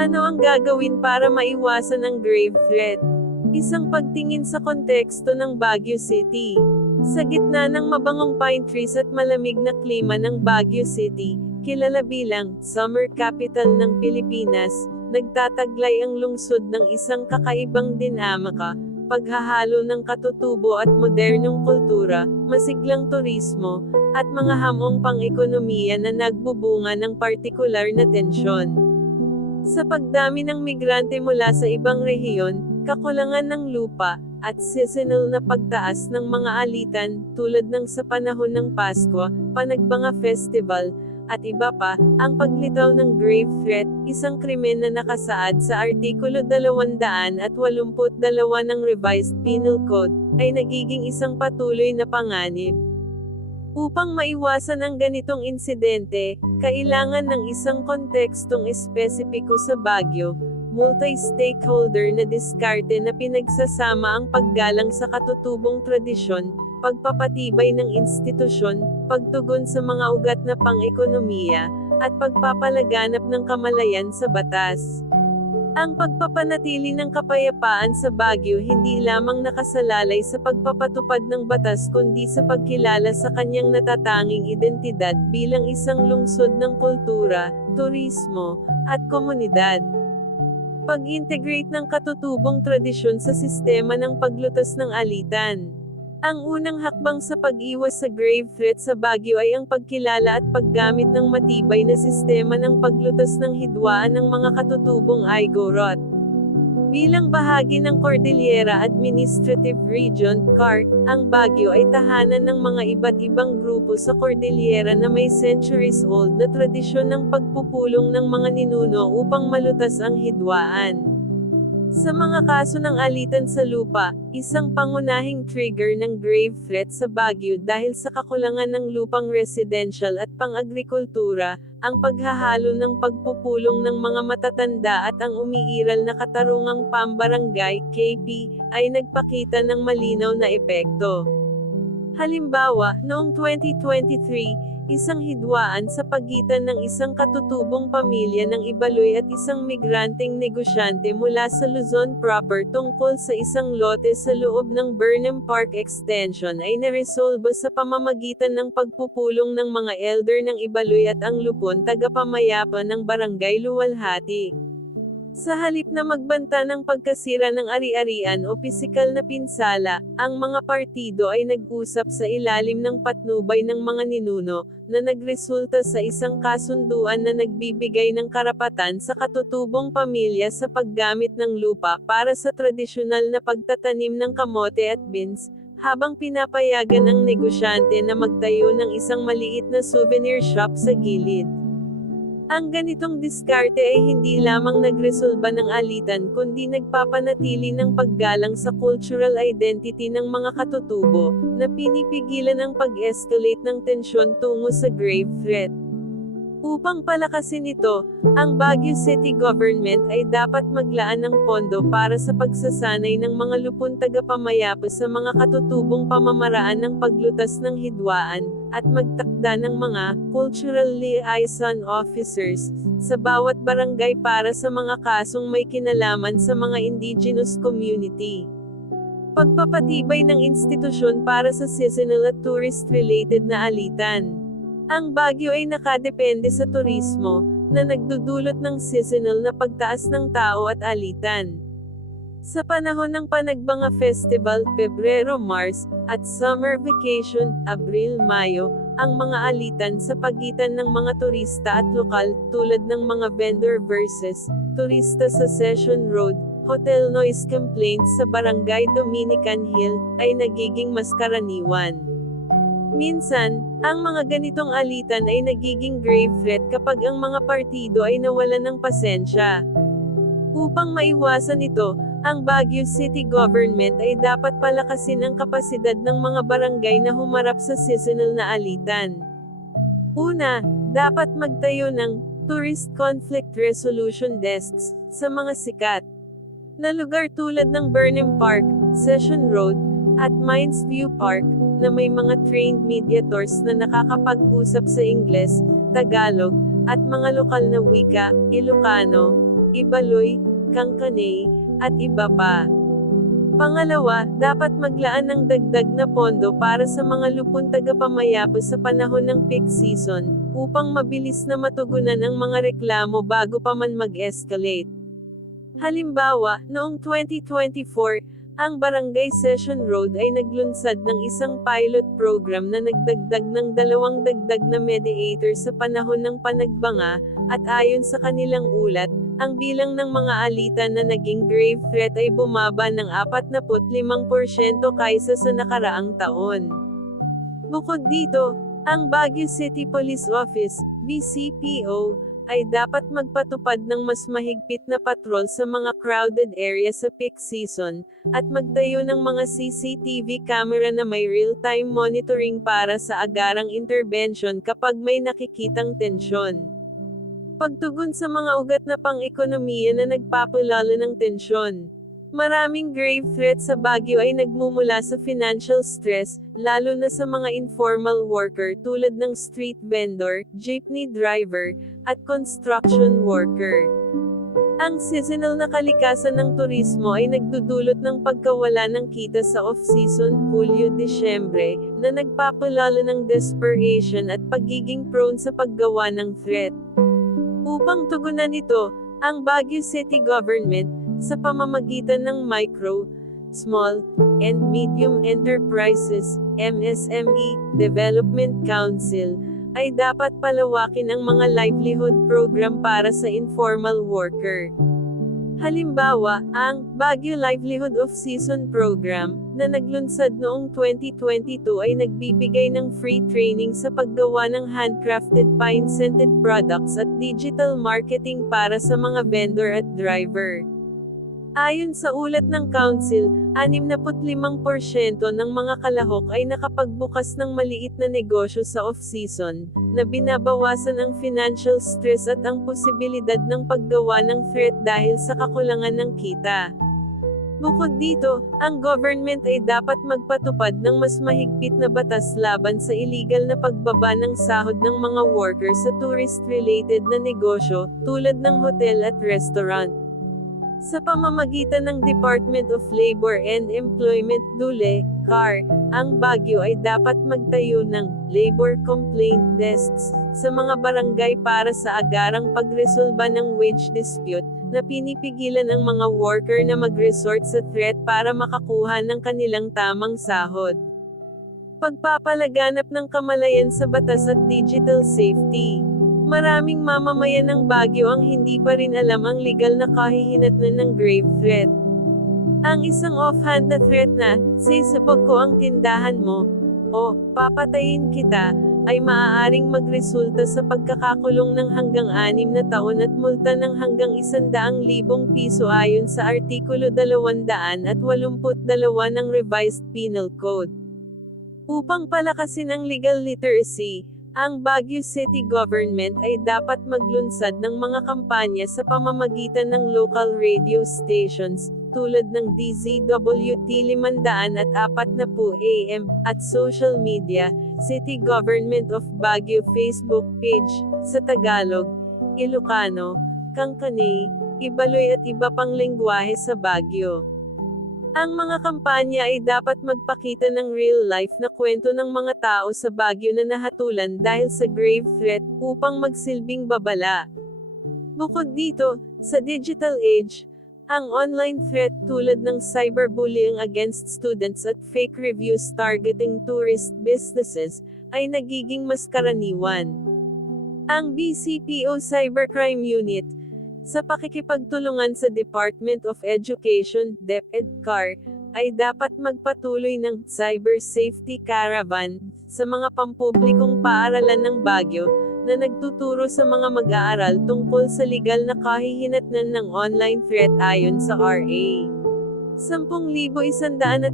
Ano ang gagawin para maiwasan ang grave threat? Isang pagtingin sa konteksto ng Baguio City. Sa gitna ng mabangong pine trees at malamig na klima ng Baguio City, kilala bilang summer capital ng Pilipinas, nagtataglay ang lungsod ng isang kakaibang dinamika, paghahalo ng katutubo at modernong kultura, masiglang turismo, at mga hamong pang-ekonomiya na nagbubunga ng partikular na tensyon. Sa pagdami ng migrante mula sa ibang rehiyon, kakulangan ng lupa, at seasonal na pagtaas ng mga alitan, tulad ng sa panahon ng Pasko, Panagbanga Festival, at iba pa, ang paglitaw ng grave threat, isang krimen na nakasaad sa Artikulo 282 ng Revised Penal Code, ay nagiging isang patuloy na panganib. Upang maiwasan ang ganitong insidente, kailangan ng isang kontekstong espesipiko sa Baguio, multi-stakeholder na diskarte na pinagsasama ang paggalang sa katutubong tradisyon, pagpapatibay ng institusyon, pagtugon sa mga ugat na pang-ekonomiya, at pagpapalaganap ng kamalayan sa batas. Ang pagpapanatili ng kapayapaan sa Baguio hindi lamang nakasalalay sa pagpapatupad ng batas kundi sa pagkilala sa kanyang natatanging identidad bilang isang lungsod ng kultura, turismo, at komunidad. Pag-integrate ng katutubong tradisyon sa sistema ng paglutas ng alitan. Ang unang hakbang sa pag-iwas sa grave threat sa Baguio ay ang pagkilala at paggamit ng matibay na sistema ng paglutas ng hidwaan ng mga katutubong Igorot. Bilang bahagi ng Cordillera Administrative Region, CAR, ang Baguio ay tahanan ng mga iba't ibang grupo sa Cordillera na may centuries-old na tradisyon ng pagpupulong ng mga ninuno upang malutas ang hidwaan. Sa mga kaso ng alitan sa lupa, isang pangunahing trigger ng grave threat sa Baguio dahil sa kakulangan ng lupang residential at pang-agrikultura, ang paghahalo ng pagpupulong ng mga matatanda at ang umiiral na katarungang pambarangay (KP) ay nagpakita ng malinaw na epekto. Halimbawa, noong 2023, isang hidwaan sa pagitan ng isang katutubong pamilya ng Ibaloy at isang migranteng negosyante mula sa Luzon proper tungkol sa isang lote sa loob ng Burnham Park Extension ay naresolba sa pamamagitan ng pagpupulong ng mga elder ng Ibaloy at ang lupon tagapamayapa ng Barangay Luwalhati. Sa halip na magbanta ng pagkasira ng ari-arian o pisikal na pinsala, ang mga partido ay nag-usap sa ilalim ng patnubay ng mga ninuno, na nagresulta sa isang kasunduan na nagbibigay ng karapatan sa katutubong pamilya sa paggamit ng lupa para sa tradisyonal na pagtatanim ng kamote at beans, habang pinapayagan ang negosyante na magtayo ng isang maliit na souvenir shop sa gilid. Ang ganitong diskarte ay hindi lamang nagresolba ng alitan kundi nagpapanatili ng paggalang sa cultural identity ng mga katutubo, na pinipigilan ang pag-escalate ng tensyon tungo sa grave threat. Upang palakasin ito, ang Baguio City Government ay dapat maglaan ng pondo para sa pagsasanay ng mga lupon tagapamayapa sa mga katutubong pamamaraan ng paglutas ng hidwaan, at magtakda ng mga cultural liaison officers sa bawat barangay para sa mga kasong may kinalaman sa mga indigenous community. Pagpapatibay ng institusyon para sa seasonal at tourist-related na alitan. Ang Baguio ay nakadepende sa turismo, na nagdudulot ng seasonal na pagtaas ng tao at alitan. Sa panahon ng Panagbanga Festival, Pebrero-Mars, at Summer Vacation, Abril-Mayo, ang mga alitan sa pagitan ng mga turista at lokal, tulad ng mga vendor versus turista sa Session Road, hotel noise complaints sa Barangay Dominican Hill, ay nagiging mas karaniwan. Minsan, ang mga ganitong alitan ay nagiging grave threat kapag ang mga partido ay nawalan ng pasensya. Upang maiwasan ito, ang Baguio City Government ay dapat palakasin ang kapasidad ng mga barangay na humarap sa seasonal na alitan. Una, dapat magtayo ng Tourist Conflict Resolution Desks sa mga sikat na lugar tulad ng Burnham Park, Session Road, at Mines View Park, na may mga trained mediators na nakakapag-usap sa Ingles, Tagalog, at mga lokal na wika, Ilocano, Ibaloy, Kangkanay, at iba pa. Pangalawa, dapat maglaan ng dagdag na pondo para sa mga lupon tagapamayapos sa panahon ng peak season, upang mabilis na matugunan ang mga reklamo bago pa man mag-escalate. Halimbawa, noong 2024, ang Barangay Session Road ay naglunsad ng isang pilot program na nagdagdag ng 2 dagdag na mediator sa panahon ng panagbanga, at ayon sa kanilang ulat, ang bilang ng mga alitan na naging grave threat ay bumaba ng 45% kaysa sa nakaraang taon. Bukod dito, ang Baguio City Police Office, BCPO, ay dapat magpatupad ng mas mahigpit na patrol sa mga crowded area sa peak season, at magtayo ng mga CCTV camera na may real-time monitoring para sa agarang intervention kapag may nakikitang tensyon. Pagtugon sa mga ugat na pang-ekonomiya na nagpapalala ng tensyon. Maraming grave threats sa Baguio ay nagmumula sa financial stress, lalo na sa mga informal worker tulad ng street vendor, jeepney driver, at construction worker. Ang seasonal na kalikasan ng turismo ay nagdudulot ng pagkawala ng kita sa off-season, Hulyo-Disyembre, na nagpapalala ng desperation at pagiging prone sa paggawa ng threat. Upang tugunan ito, ang Baguio City Government, sa pamamagitan ng Micro, Small, and Medium Enterprises, MSME, Development Council, ay dapat palawakin ang mga livelihood program para sa informal worker. Halimbawa, ang Baguio Livelihood Off-Season Program, na naglunsad noong 2022 ay nagbibigay ng free training sa paggawa ng handcrafted pine-scented products at digital marketing para sa mga vendor at driver. Ayon sa ulat ng Council, 65% ng mga kalahok ay nakapagbukas ng maliit na negosyo sa off-season, na binabawasan ang financial stress at ang posibilidad ng paggawa ng threat dahil sa kakulangan ng kita. Bukod dito, ang government ay dapat magpatupad ng mas mahigpit na batas laban sa illegal na pagbaba ng sahod ng mga workers sa tourist-related na negosyo, tulad ng hotel at restaurant. Sa pamamagitan ng Department of Labor and Employment DULE, CAR, ang Baguio ay dapat magtayo ng labor complaint desks sa mga barangay para sa agarang pagresolba ng wage dispute, na pinipigilan ang mga worker na mag-resort sa threat para makakuha ng kanilang tamang sahod. Pagpapalaganap ng kamalayan sa batas at digital safety. Maraming mamamayan ng Baguio ang hindi pa rin alam ang legal na kahihinatnan ng grave threat. Ang isang offhand na threat na, "Sisibog ko ang tindahan mo," o "papatayin kita," ay maaaring magresulta sa pagkakakulong ng hanggang 6 na taon at multa ng hanggang 100,000 piso ayon sa Artikulo 282 ng Revised Penal Code. Upang palakasin ang legal literacy, ang Baguio City Government ay dapat maglunsad ng mga kampanya sa pamamagitan ng local radio stations, tulad ng DZWT 540 AM, at social media, City Government of Baguio Facebook page, sa Tagalog, Ilocano, Kangkanay, Ibaloy at iba pang lengguwahe sa Baguio. Ang mga kampanya ay dapat magpakita ng real-life na kwento ng mga tao sa Baguio na nahatulan dahil sa grave threat, upang magsilbing babala. Bukod dito, sa digital age, ang online threat tulad ng cyberbullying against students at fake reviews targeting tourist businesses, ay nagiging mas karaniwan. Ang BCPO Cybercrime Unit, sa pakikipagtulungan sa Department of Education, DepEd-CAR, ay dapat magpatuloy ng Cyber Safety Caravan sa mga pampublikong paaralan ng Baguio, na nagtuturo sa mga mag-aaral tungkol sa legal na kahihinatnan ng online threat ayon sa RA 10,175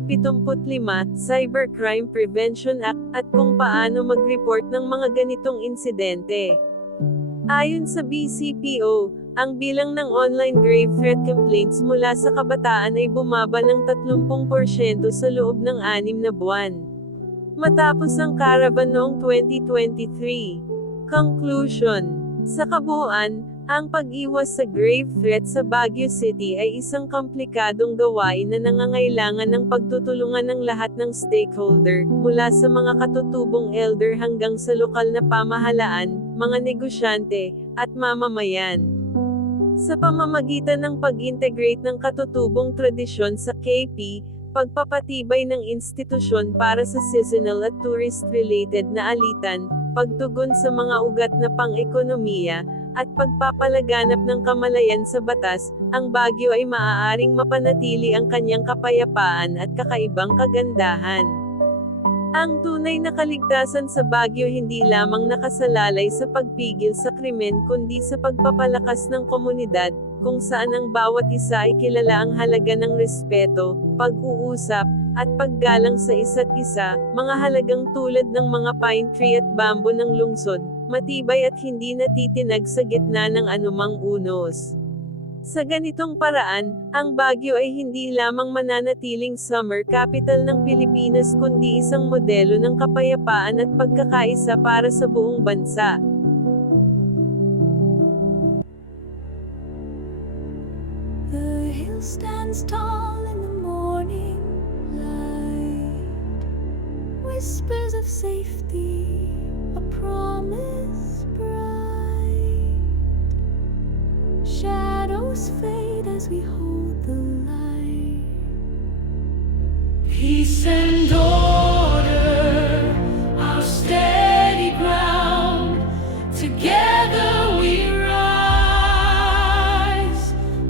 Cybercrime Prevention Act, at kung paano mag-report ng mga ganitong insidente. Ayon sa BCPO, ang bilang ng online grave threat complaints mula sa kabataan ay bumaba ng 30% sa loob ng 6 na buwan, matapos ang caravan noong 2023. Conclusion. Sa kabuuan, Ang pag-iwas sa grave threat sa Baguio City ay isang komplikadong gawain na nangangailangan ng pagtutulungan ng lahat ng stakeholder, mula sa mga katutubong elder hanggang sa lokal na pamahalaan, mga negosyante, at mamamayan. Sa pamamagitan ng pag-integrate ng katutubong tradisyon sa KP, pagpapatibay ng institusyon para sa seasonal at tourist-related na alitan, pagtugon sa mga ugat na pang-ekonomiya, at pagpapalaganap ng kamalayan sa batas, ang Baguio ay maaaring mapanatili ang kanyang kapayapaan at kakaibang kagandahan. Ang tunay na kaligtasan sa Baguio hindi lamang nakasalalay sa pagpigil sa krimen kundi sa pagpapalakas ng komunidad, kung saan ang bawat isa ay kilala ang halaga ng respeto, pag-uusap, at paggalang sa isa't isa, mga halagang tulad ng mga pine tree at bamboo ng lungsod, matibay at hindi natitinag sa gitna ng anumang unos. Sa ganitong paraan, ang Baguio ay hindi lamang mananatiling summer capital ng Pilipinas kundi isang modelo ng kapayapaan at pagkakaisa para sa buong bansa. The hill stands tall in the morning light, whispers of safety, a promise bright. Shadows fade as we hold the light. Peace and order, our steady ground. Together we rise.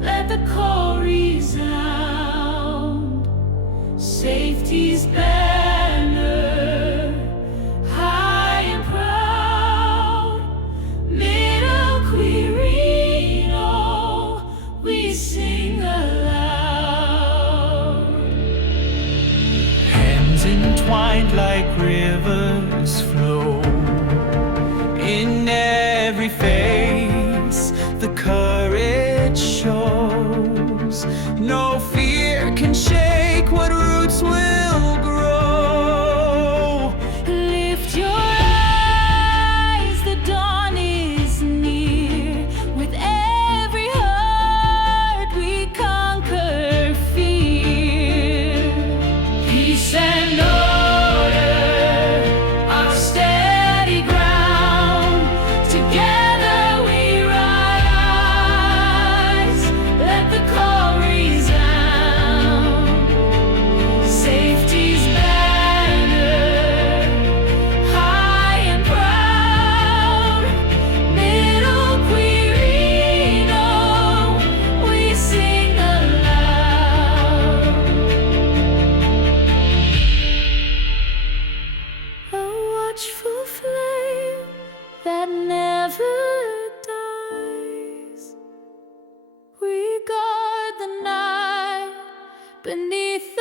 Let the call resound. Safety's banner, high and proud. Middle Quirino, we sing aloud. Hands entwined like rivers flow. In every face, the courage shows. No fear can shake what roots will grow. Lift your eyes, the dawn is near. With every heart we conquer fear. Peace and order, our steady ground. Together we rise. Let the call resound. Safety's banner, high and proud. Middle Quirino, we sing aloud. A watchful flame that never dies. We guard the night beneath